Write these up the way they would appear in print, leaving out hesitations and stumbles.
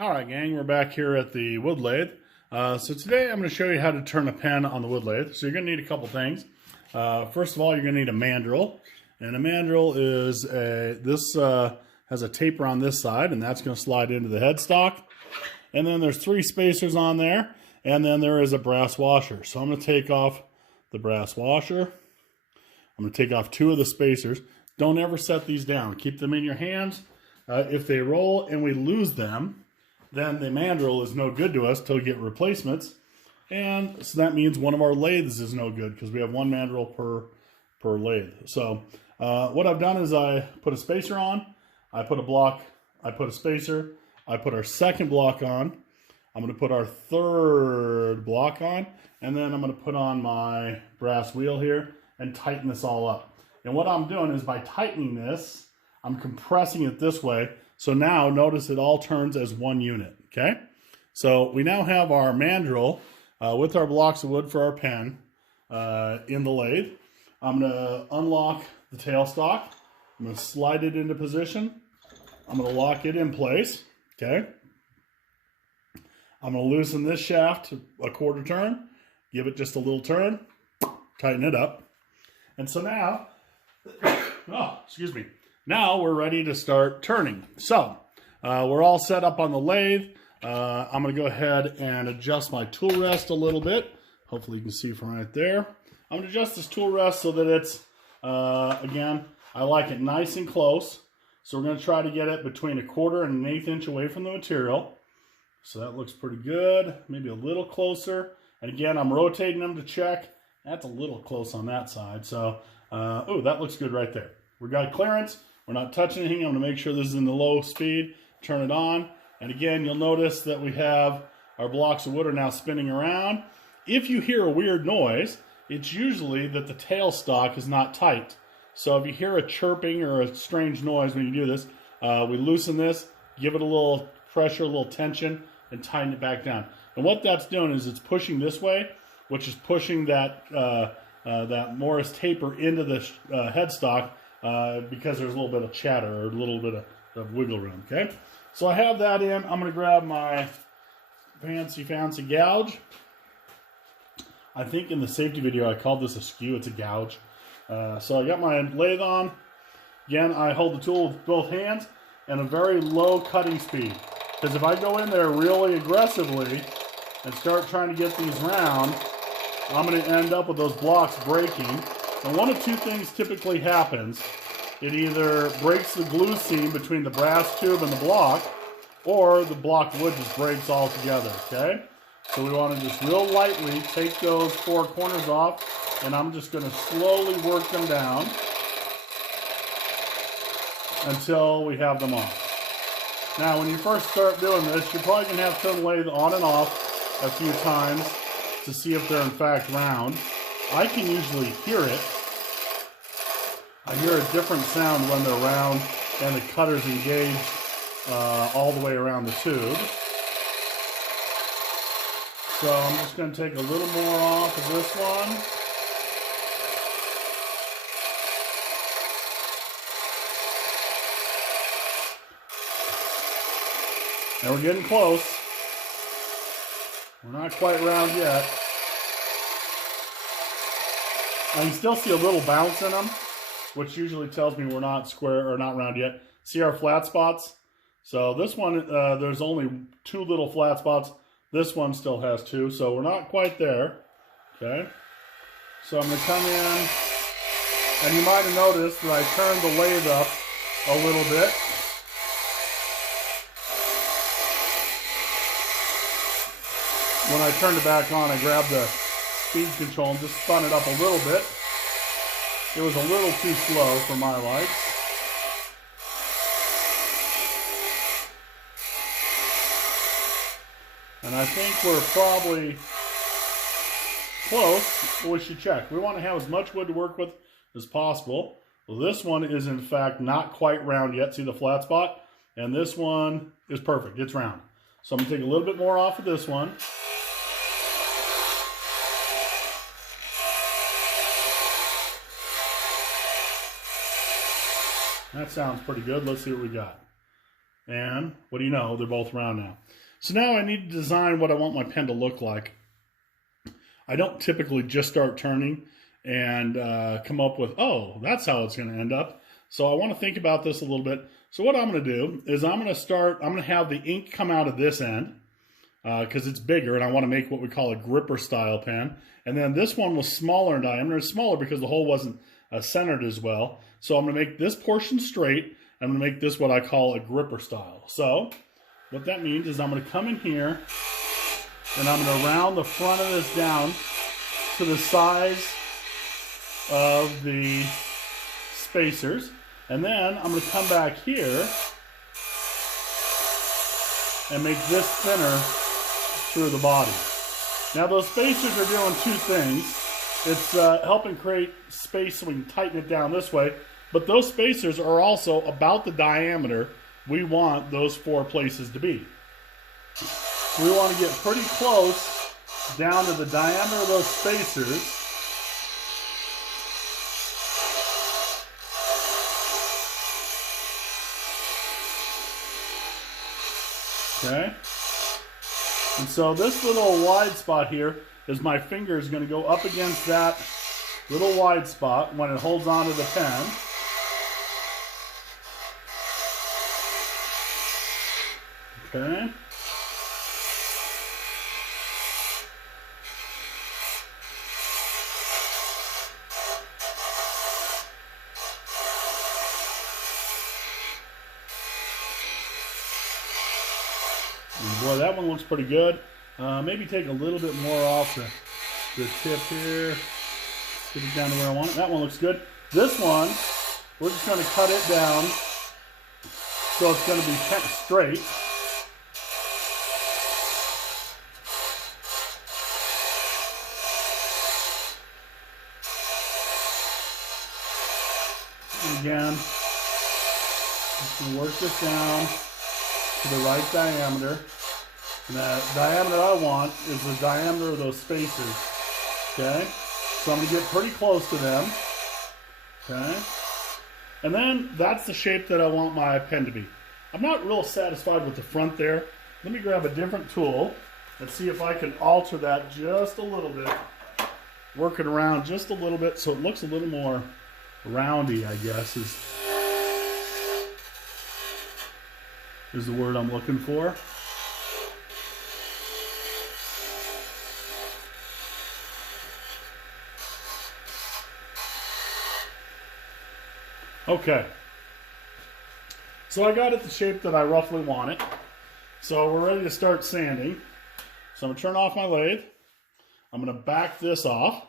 All right, gang, we're back here at the wood lathe. So today I'm going to show you how to turn a pen on the wood lathe. So you're going to need a couple things. First of all, you're going to need a mandrel. And a mandrel is has a taper on this side, and that's going to slide into the headstock. And then there's 3 spacers on there, and then there is a brass washer. So I'm going to take off the brass washer. I'm going to take off 2 of the spacers. Don't ever set these down. Keep them in your hands. If they roll and we lose them, then the mandrel is no good to us till we get replacements. And so that means one of our lathes is no good because we have 1 mandrel per lathe. So what I've done is I put a spacer on, I put a block, I put a spacer, I put our second block on, I'm going to put our third block on, and then I'm going to put on my brass wheel here and tighten this all up. And what I'm doing is by tightening this, I'm compressing it this way. So now notice it all turns as 1 unit, okay? So we now have our mandrel with our blocks of wood for our pen in the lathe. I'm gonna unlock the tailstock. I'm gonna slide it into position. I'm gonna lock it in place, okay? I'm gonna loosen this shaft to a 1/4 turn, give it just a little turn, tighten it up. And so now, oh, excuse me. Now we're ready to start turning. So we're all set up on the lathe. I'm going to go ahead and adjust my tool rest a little bit. Hopefully you can see from right there. I'm going to adjust this tool rest so that it's, again, I like it nice and close. So we're going to try to get it between 1/4 and 1/8 inch away from the material. So that looks pretty good. Maybe a little closer. And again, I'm rotating them to check. That's a little close on that side. So, oh, that looks good right there. We got clearance. We're not touching anything. I'm going to make sure this is in the low speed. Turn it on. And again, you'll notice that we have our blocks of wood are now spinning around. If you hear a weird noise, it's usually that the tailstock is not tight. So if you hear a chirping or a strange noise when you do this, we loosen this, give it a little pressure, a little tension, and tighten it back down. And what that's doing is it's pushing this way, which is pushing that, that Morris taper into the headstock, because there's a little bit of chatter or a little bit of wiggle room, okay? So I have that in. I'm going to grab my fancy gouge. I think in the safety video I called this a skew. It's a gouge. So I got my lathe on. Again, I hold the tool with both hands and a very low cutting speed. Because if I go in there really aggressively and start trying to get these round, I'm going to end up with those blocks breaking. And one of 2 things typically happens. It either breaks the glue seam between the brass tube and the block, or the block wood just breaks altogether, okay? So we want to just real lightly take those 4 corners off, and I'm just going to slowly work them down until we have them off. Now, when you first start doing this, you're probably going to have to turn the lathe on and off a few times to see if they're in fact round. I can usually hear it. I hear a different sound when they're round and the cutter's engaged all the way around the tube. So I'm just going to take a little more off of this one. And we're getting close. We're not quite round yet. I can still see a little bounce in them, which usually tells me we're not square or not round yet. See our flat spots? So this one, there's only 2 little flat spots. This one still has 2, so we're not quite there. Okay. So I'm going to come in, and you might have noticed that I turned the lathe up a little bit. When I turned it back on, I grabbed the speed control and just spun it up a little bit. It was a little too slow for my likes. And I think we're probably close, but we should check. We want to have as much wood to work with as possible. Well, this one is in fact not quite round yet. See the flat spot? And this one is perfect. It's round. So I'm going to take a little bit more off of this one. That sounds pretty good. Let's see what we got. And what do you know? They're both round now. So now I need to design what I want my pen to look like. I don't typically just start turning and come up with, oh, that's how it's going to end up. So I want to think about this a little bit. So what I'm going to do is I'm going to have the ink come out of this end because it's bigger, and I want to make what we call a gripper style pen. And then this one was smaller in diameter. It's smaller because the hole wasn't centered as well. So I'm going to make this portion straight. I'm going to make this what I call a gripper style. So what that means is I'm going to come in here and I'm going to round the front of this down to the size of the spacers. And then I'm going to come back here and make this thinner through the body. Now those spacers are doing two things. It's helping create space so we can tighten it down this way, but those spacers are also about the diameter we want those four places to be. So we want to get pretty close down to the diameter of those spacers. Okay, and so this little wide spot here is my finger is going to go up against that little wide spot when it holds onto the pen. Okay. And boy, that one looks pretty good. Maybe take a little bit more off the tip here. Get it down to where I want it. That one looks good. This one, we're just going to cut it down so it's going to be straight. And again, just going to work this down to the right diameter. And the diameter I want is the diameter of those spacers. Okay? So I'm going to get pretty close to them. Okay? And then that's the shape that I want my pen to be. I'm not real satisfied with the front there. Let me grab a different tool and see if I can alter that just a little bit. Work it around just a little bit so it looks a little more roundy, I guess, is the word I'm looking for. Okay, so I got it the shape that I roughly want it. So we're ready to start sanding. So I'm gonna turn off my lathe. I'm gonna back this off,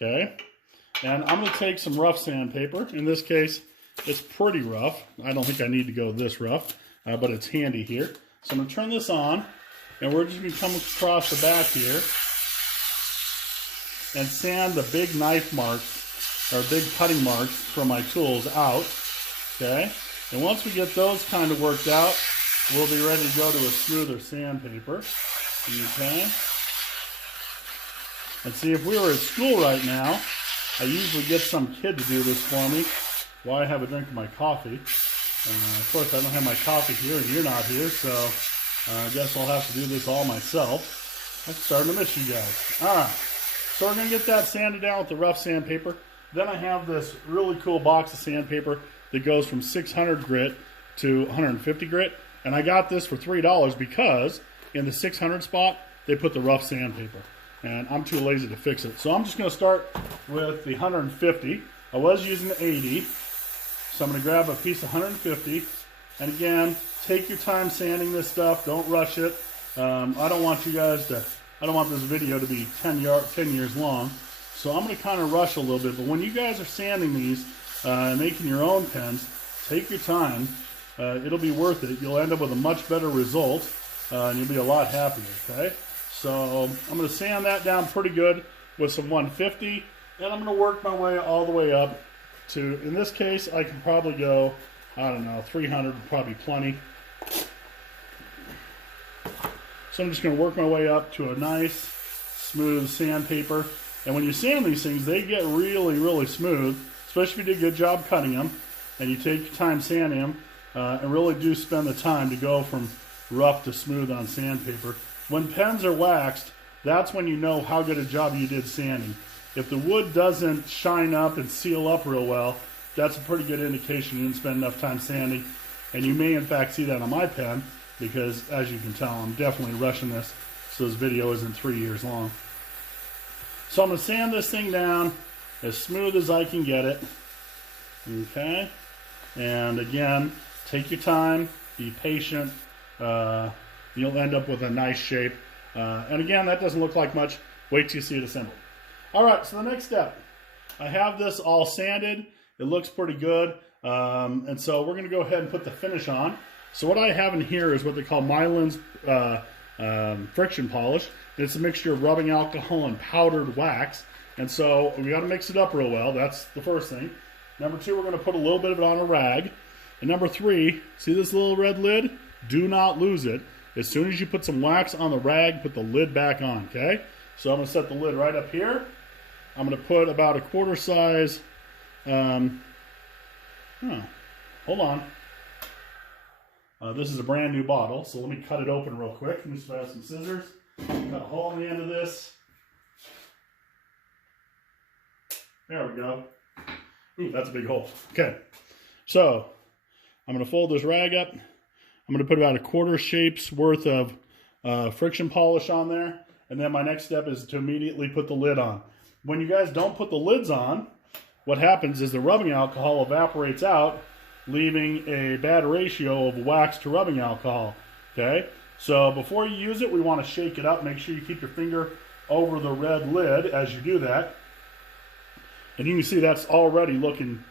okay? And I'm gonna take some rough sandpaper. In this case, it's pretty rough. I don't think I need to go this rough, but it's handy here. So I'm gonna turn this on, and we're just gonna come across the back here and sand the big knife marks or big cutting marks from my tools out, okay? And once we get those kind of worked out, we'll be ready to go to a smoother sandpaper, okay? And see, if we were at school right now, I usually get some kid to do this for me while I have a drink of my coffee. Of course, I don't have my coffee here, and you're not here, so I guess I'll have to do this all myself. I'm starting to miss you guys. All right, so we're going to get that sanded down with the rough sandpaper. Then I have this really cool box of sandpaper that goes from 600 grit to 150 grit. And I got this for $3 because in the 600 spot, they put the rough sandpaper. And I'm too lazy to fix it. So I'm just going to start with the 150. I was using the 80. So I'm going to grab a piece of 150. And again, take your time sanding this stuff. Don't rush it. I don't want this video to be 10 years long. So I'm going to kind of rush a little bit, but when you guys are sanding these and making your own pens, take your time. It'll be worth it. You'll end up with a much better result, and you'll be a lot happier, okay? So I'm going to sand that down pretty good with some 150, and I'm going to work my way all the way up to, in this case, I can probably go, I don't know, 300 would probably be plenty. So I'm just going to work my way up to a nice, smooth sandpaper. And when you sand these things, they get really, really smooth, especially if you do a good job cutting them and you take your time sanding them. and really do spend the time to go from rough to smooth on sandpaper. When pens are waxed, that's when you know how good a job you did sanding. If the wood doesn't shine up and seal up real well, that's a pretty good indication you didn't spend enough time sanding. And you may in fact see that on my pen, because as you can tell, I'm definitely rushing this, so this video isn't 3 years long. So I'm going to sand this thing down as smooth as I can get it. Okay? And again, take your time, be patient. You'll end up with a nice shape. And again, that doesn't look like much. Wait till you see it assembled. All right, so the next step. I have this all sanded. It looks pretty good. And so we're going to go ahead and put the finish on. So what I have in here is what they call Mylan's friction polish. It's a mixture of rubbing alcohol and powdered wax. And so we got to mix it up real well. That's the first thing. Number two, we're going to put a little bit of it on a rag. And number three, see this little red lid? Do not lose it. As soon as you put some wax on the rag, put the lid back on, okay? So I'm going to set the lid right up here. I'm going to put about a quarter size, hold on. This is a brand new bottle, so let me cut it open real quick. Let me just grab some scissors. Cut a hole in the end of this. There we go. Ooh, that's a big hole. Okay, so I'm going to fold this rag up. I'm going to put about a quarter shape's worth of friction polish on there. And then my next step is to immediately put the lid on. When you guys don't put the lids on, what happens is the rubbing alcohol evaporates out, leaving a bad ratio of wax to rubbing alcohol. Okay? So before you use it, we want to shake it up. Make sure you keep your finger over the red lid as you do that. And you can see that's already looking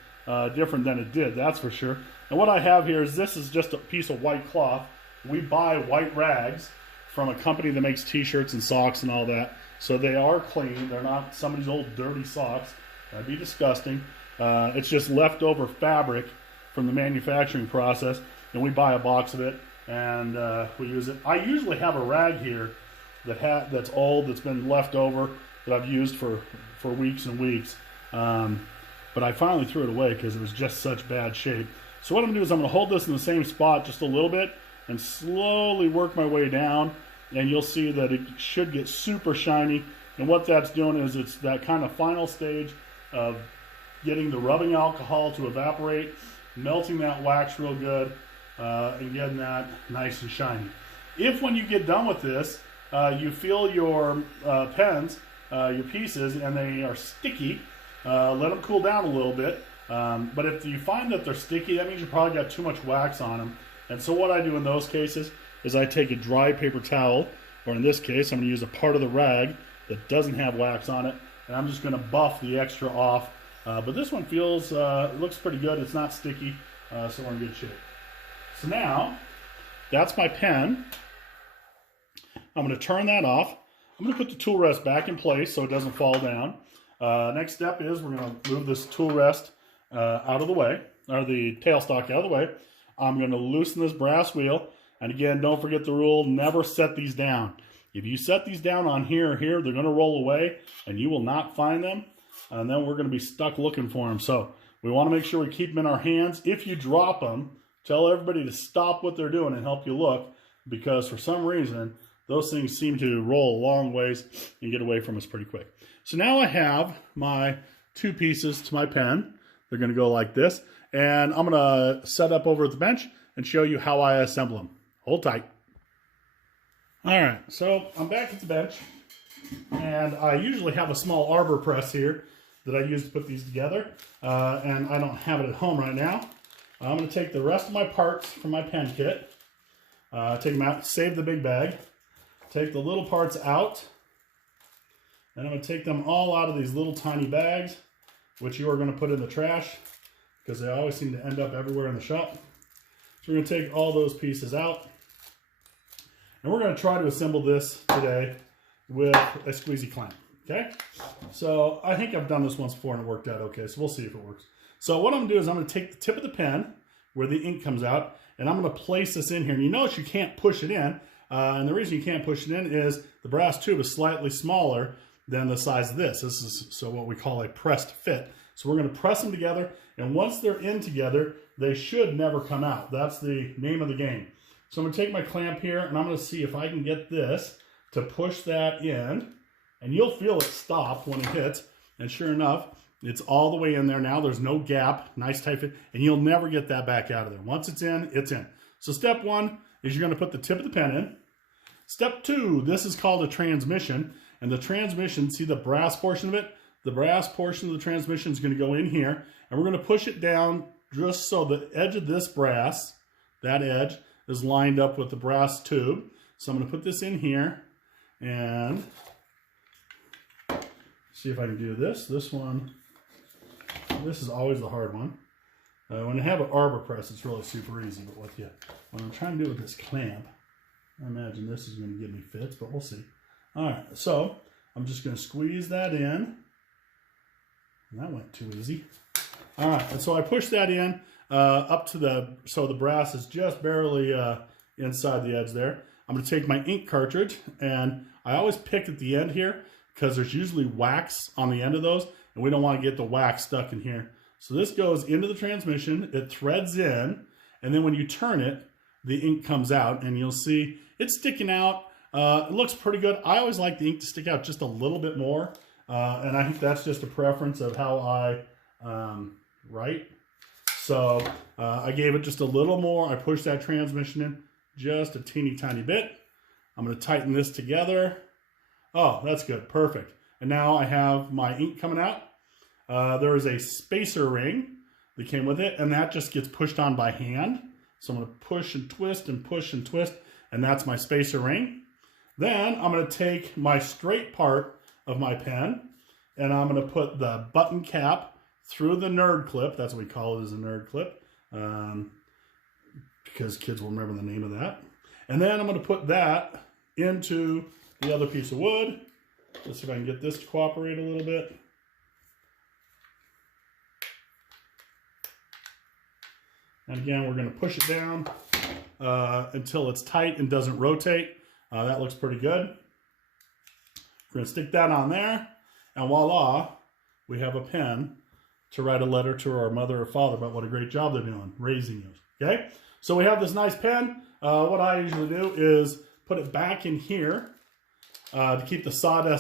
different than it did, that's for sure. And what I have here is this is just a piece of white cloth. We buy white rags from a company that makes t-shirts and socks and all that. So they are clean. They're not somebody's old dirty socks. That'd be disgusting. It's just leftover fabric from the manufacturing process. And we buy a box of it and we use it. I usually have a rag here that's old, that's been left over, that I've used for weeks and weeks. But I finally threw it away because it was just such bad shape. So what I'm going to do is I'm going to hold this in the same spot just a little bit and slowly work my way down, and you'll see that it should get super shiny. And what that's doing is it's that kind of final stage of getting the rubbing alcohol to evaporate, melting that wax real good, and getting that nice and shiny. If when you get done with this, you feel your pens, your pieces, and they are sticky, let them cool down a little bit. But if you find that they're sticky, that means you probably got too much wax on them. And so what I do in those cases is I take a dry paper towel, or in this case, I'm going to use a part of the rag that doesn't have wax on it, and I'm just going to buff the extra off. But this one feels, looks pretty good. It's not sticky, so we're in good shape. So now, that's my pen. I'm going to turn that off. I'm going to put the tool rest back in place so it doesn't fall down. Next step is we're going to move this tool rest out of the way, or the tailstock out of the way. I'm going to loosen this brass wheel. And again, don't forget the rule, never set these down. If you set these down on here or here, they're going to roll away and you will not find them. And then we're going to be stuck looking for them. So we want to make sure we keep them in our hands. If you drop them, tell everybody to stop what they're doing and help you look, because for some reason, those things seem to roll a long ways and get away from us pretty quick. So now I have my two pieces to my pen. They're going to go like this. And I'm going to set up over at the bench and show you how I assemble them. Hold tight. All right, so I'm back at the bench. And I usually have a small arbor press here that I use to put these together. And I don't have it at home right now. I'm going to take the rest of my parts from my pen kit. Take them out, save the big bag. Take the little parts out. And I'm going to take them all out of these little tiny bags, which you are going to put in the trash, because they always seem to end up everywhere in the shop. So we're going to take all those pieces out. And we're going to try to assemble this today with a squeezy clamp. Okay? So I think I've done this once before and it worked out okay. So we'll see if it works. So what I'm going to do is I'm going to take the tip of the pen where the ink comes out, and I'm going to place this in here. And you notice you can't push it in. And the reason you can't push it in is the brass tube is slightly smaller than the size of this. This is so what we call a pressed fit. So we're going to press them together, and once they're in together, they should never come out. That's the name of the game. So I'm going to take my clamp here, and I'm going to see if I can get this to push that in. And you'll feel it stop when it hits. And sure enough, it's all the way in there now. There's no gap. Nice tight fit. And you'll never get that back out of there. Once it's in, it's in. So step one is you're going to put the tip of the pen in. Step two, this is called a transmission. And the transmission, see the brass portion of it? The brass portion of the transmission is going to go in here. And we're going to push it down just so the edge of this brass, that edge, is lined up with the brass tube. So I'm going to put this in here and see if I can do this. This one, this is always the hard one. When I have an arbor press, it's really super easy. But what I'm trying to do with this clamp, I imagine this is going to give me fits, but we'll see. All right, so I'm just going to squeeze that in. And that went too easy. All right, and so I push that in up to so the brass is just barely inside the edge there. I'm going to take my ink cartridge, and I always pick at the end here because there's usually wax on the end of those, and we don't want to get the wax stuck in here. So this goes into the transmission, it threads in, and then when you turn it, the ink comes out, and you'll see it's sticking out. It looks pretty good. I always like the ink to stick out just a little bit more, and I think that's just a preference of how I write. So I gave it just a little more. I pushed that transmission in just a teeny tiny bit. I'm going to tighten this together. Oh, that's good. Perfect. And now I have my ink coming out. There is a spacer ring that came with it, and that just gets pushed on by hand. So I'm going to push and twist and push and twist, and that's my spacer ring. Then I'm going to take my straight part of my pen, and I'm going to put the button cap through the nerd clip. That's what we call it, as a nerd clip, because kids will remember the name of that. And then I'm going to put that into the other piece of wood. Let's see if I can get this to cooperate a little bit. And again, we're going to push it down until it's tight and doesn't rotate. That looks pretty good. We're going to stick that on there, and voila, we have a pen to write a letter to our mother or father about what a great job they're doing raising you. Okay, so we have this nice pen. What I usually do is put it back in here to keep the sawdust